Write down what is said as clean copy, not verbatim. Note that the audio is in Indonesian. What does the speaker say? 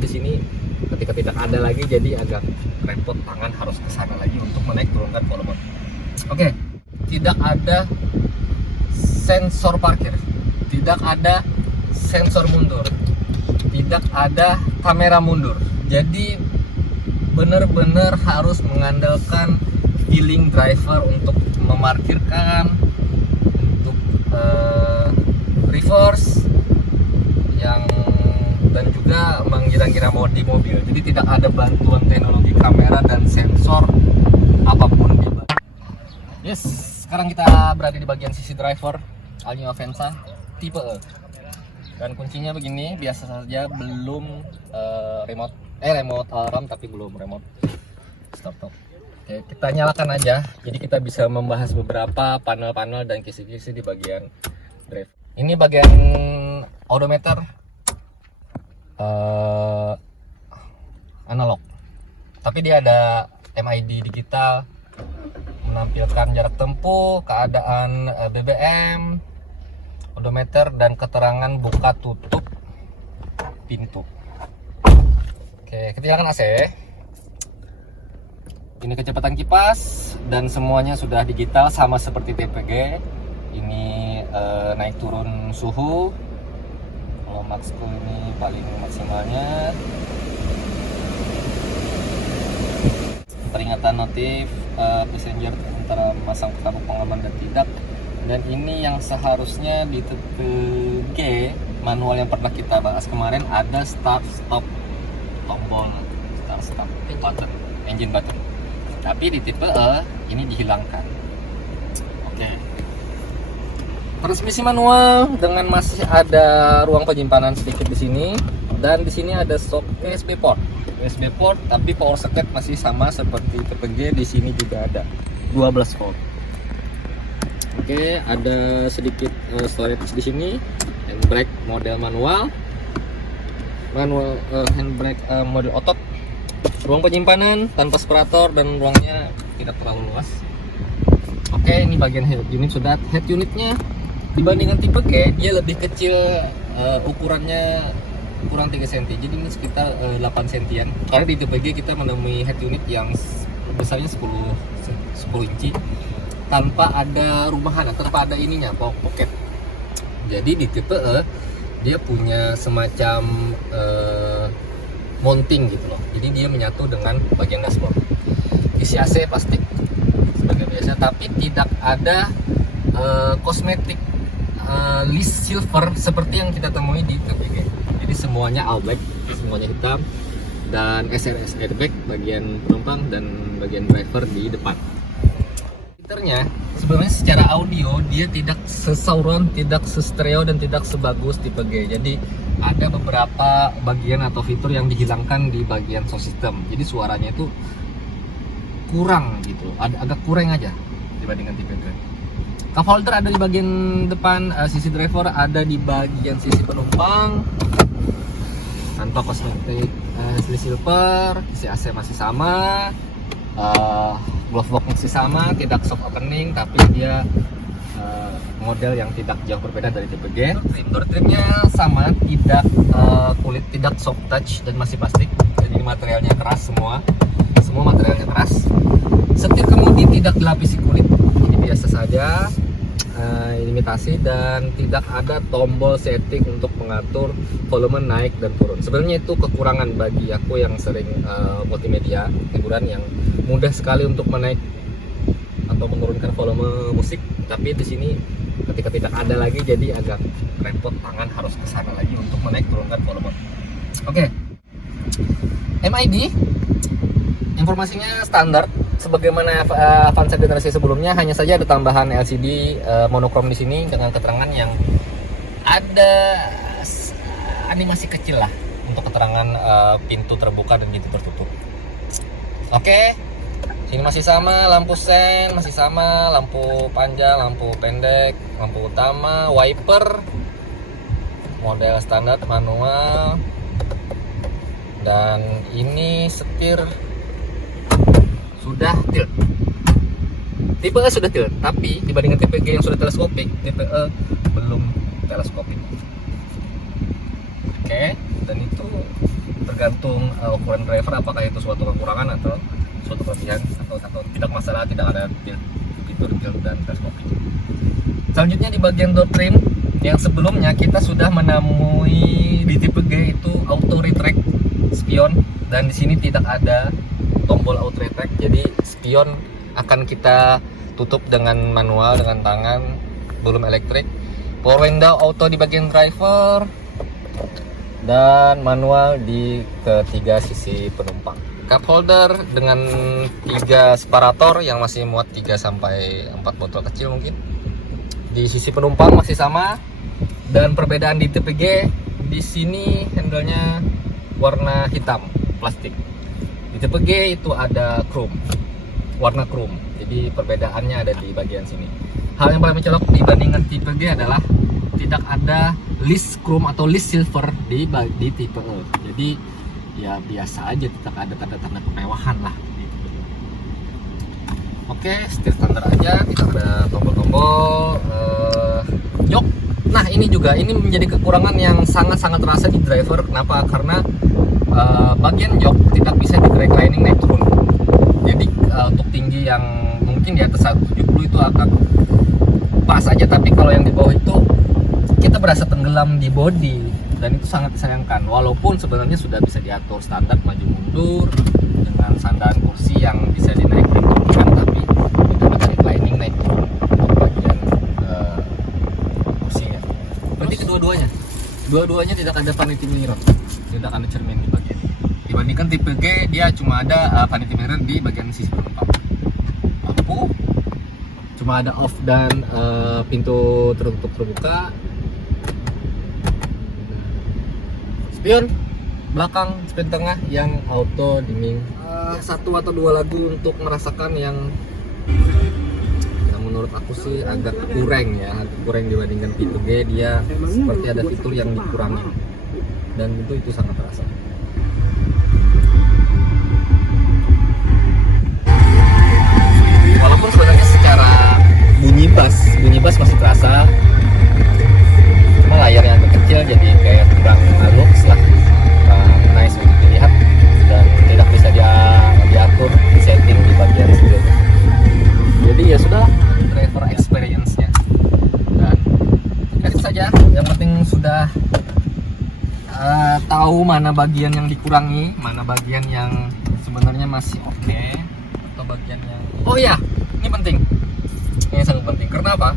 Di sini ketika tidak ada lagi, jadi agak repot, tangan harus ke sana lagi untuk menaik turunkan volume. Oke, tidak ada sensor parkir, tidak ada sensor mundur, tidak ada kamera mundur. Jadi benar-benar harus mengandalkan feeling driver untuk memarkirkan, untuk reverse yang dan juga mengira-ngira mode mobil. Jadi tidak ada bantuan teknologi kamera dan sensor apapun di bawah. Yes, sekarang kita berada di bagian sisi driver Alyo Avanza tipe E. Dan kuncinya begini, biasa saja, belum remote alarm, tapi belum remote start stop. Oke, kita nyalakan aja. Jadi kita bisa membahas beberapa panel-panel dan kisi-kisi di bagian drive. Ini bagian odometer analog, tapi dia ada MID digital, menampilkan jarak tempuh, keadaan BBM, odometer, dan keterangan buka tutup pintu. Oke, kita nyalakan AC. Ini kecepatan kipas dan semuanya sudah digital sama seperti TPG. Ini naik turun suhu. Kalau maxku ini paling maksimalnya. Peringatan notif passenger antara masang sabuk pengaman dan tidak. Dan ini yang seharusnya di tipe G manual yang pernah kita bahas kemarin, ada start stop tombol start stop button, engine button. Tapi di tipe E ini dihilangkan. Oke. Transmisi manual dengan masih ada ruang penyimpanan sedikit di sini, dan di sini ada sok USB port. USB port, tapi power socket masih sama seperti tipe G. Di sini juga ada 12 volt. Oke, ada sedikit storage di sini. Handbrake model manual, handbrake model otot. Ruang penyimpanan tanpa separator dan ruangnya tidak terlalu luas. Oke, ini bagian head unit sudah. Head unitnya dibandingkan tipe G, dia lebih kecil, ukurannya kurang 3 cm, jadi ini sekitar 8 cm. Karena di tipe G kita menemui head unit yang besarnya 10 inci tanpa ada rumahan, tanpa ada ininya, pocket. Jadi di tipe E dia punya semacam mounting gitu loh, jadi dia menyatu dengan bagian dashboard. Isi AC plastik sebagai biasa, tapi tidak ada kosmetik list silver seperti yang kita temui di TPG. Jadi semuanya all black, semuanya hitam, dan SRS airbag bagian penumpang dan bagian driver di depan. Fiturnya sebenarnya secara audio dia tidak se-surround, tidak se-stereo, dan tidak sebagus tipe G. Jadi ada beberapa bagian atau fitur yang dihilangkan di bagian sound system. Jadi suaranya itu kurang gitu, agak kurang aja dibandingkan tipe G. Cup holder ada di bagian depan sisi driver, ada di bagian sisi penumpang tanpa kosmetik silver. Isi AC masih sama, glove box masih sama, tidak soft opening, tapi dia model yang tidak jauh berbeda dari tipe G. Door trimnya sama, tidak kulit, tidak soft touch, dan masih plastik. Jadi materialnya keras, semua materialnya keras. Setir kemudi tidak dilapisi kulit, ini biasa saja, imitasi, dan tidak ada tombol setting untuk mengatur volume naik dan turun. Sebenarnya itu kekurangan bagi aku yang sering multimedia hiburan, yang mudah sekali untuk menaik atau menurunkan volume musik. Tapi di sini ketika tidak ada lagi, jadi agak repot, tangan harus ke sana lagi untuk menaik turunkan volume. Oke. MID informasinya standar sebagaimana Avanza generasi sebelumnya, hanya saja ada tambahan LCD monokrom di sini dengan keterangan yang ada animasi kecil lah untuk keterangan pintu terbuka dan pintu tertutup. Oke, sini masih sama, lampu sen masih sama, lampu panjang, lampu pendek, lampu utama, wiper model standar manual, dan ini setir sudah tilt. Tipe E sudah tilt, tapi dibandingkan tipe G yang sudah teleskopik, tipe E belum teleskopik. Oke, dan itu tergantung ukuran driver, apakah itu suatu kekurangan atau suatu kelebihan, atau tidak masalah tidak ada fitur tilt dan teleskopik. Selanjutnya di bagian door trim, yang sebelumnya kita sudah menemui di tipe G itu auto retract spion, dan di sini tidak ada tombol auto retract, jadi spion akan kita tutup dengan manual dengan tangan, belum elektrik. Power window auto di bagian driver dan manual di ketiga sisi penumpang. Cup holder dengan 3 separator yang masih muat 3 sampai 4 botol kecil mungkin. Di sisi penumpang masih sama, dan perbedaan di tipe G, di sini handle-nya warna hitam plastik. Di tipe G itu ada chrome, warna chrome. Jadi perbedaannya ada di bagian sini. Hal yang paling mencolok dibandingkan tipe G adalah tidak ada list chrome atau list silver di tipe E. Jadi ya biasa aja, tidak ada tanda-tanda kemewahan lah. Oke, setir standar aja. Kita ada tombol-tombol jok. Nah ini menjadi kekurangan yang sangat-sangat terasa di driver. Kenapa? Karena bagian jok tidak bisa di reclining naik turun. Jadi untuk tinggi yang mungkin di atas 170 itu akan pas aja, tapi kalau yang di bawah itu kita berasa tenggelam di bodi, dan itu sangat disayangkan. Walaupun sebenarnya sudah bisa diatur standar maju mundur dengan sandaran kursi yang bisa dinaikin turunkan, tapi tidak ada reclining naik turun untuk bagian kursi ya. Berarti kedua-duanya tidak ada vanity mirror, tidak ada cermin di bagian. Dibandingkan tipe G, dia cuma ada vanity mirror di bagian sisi penumpang. Lampu cuma ada off dan pintu tertutup terbuka. Spion belakang, spion tengah yang auto dimming. 1 atau 2 lagu untuk merasakan yang menurut aku sih agak kurang dibandingkan tipe G. Dia seperti ada fitur yang dikurangi, dan itu sangat terasa. Walaupun sebenarnya secara bunyi bass masih terasa, cuma layarnya agak kecil jadi kayak kurang looks lah, kurang nice untuk dilihat, dan tidak bisa diatur di setting di bagian spion. Jadi ya sudah, driver experience-nya, dan itu saja. Yang penting sudah tahu mana bagian yang dikurangi, mana bagian yang sebenarnya masih oke, atau bagian yang ini penting, ini sangat penting. Karena apa?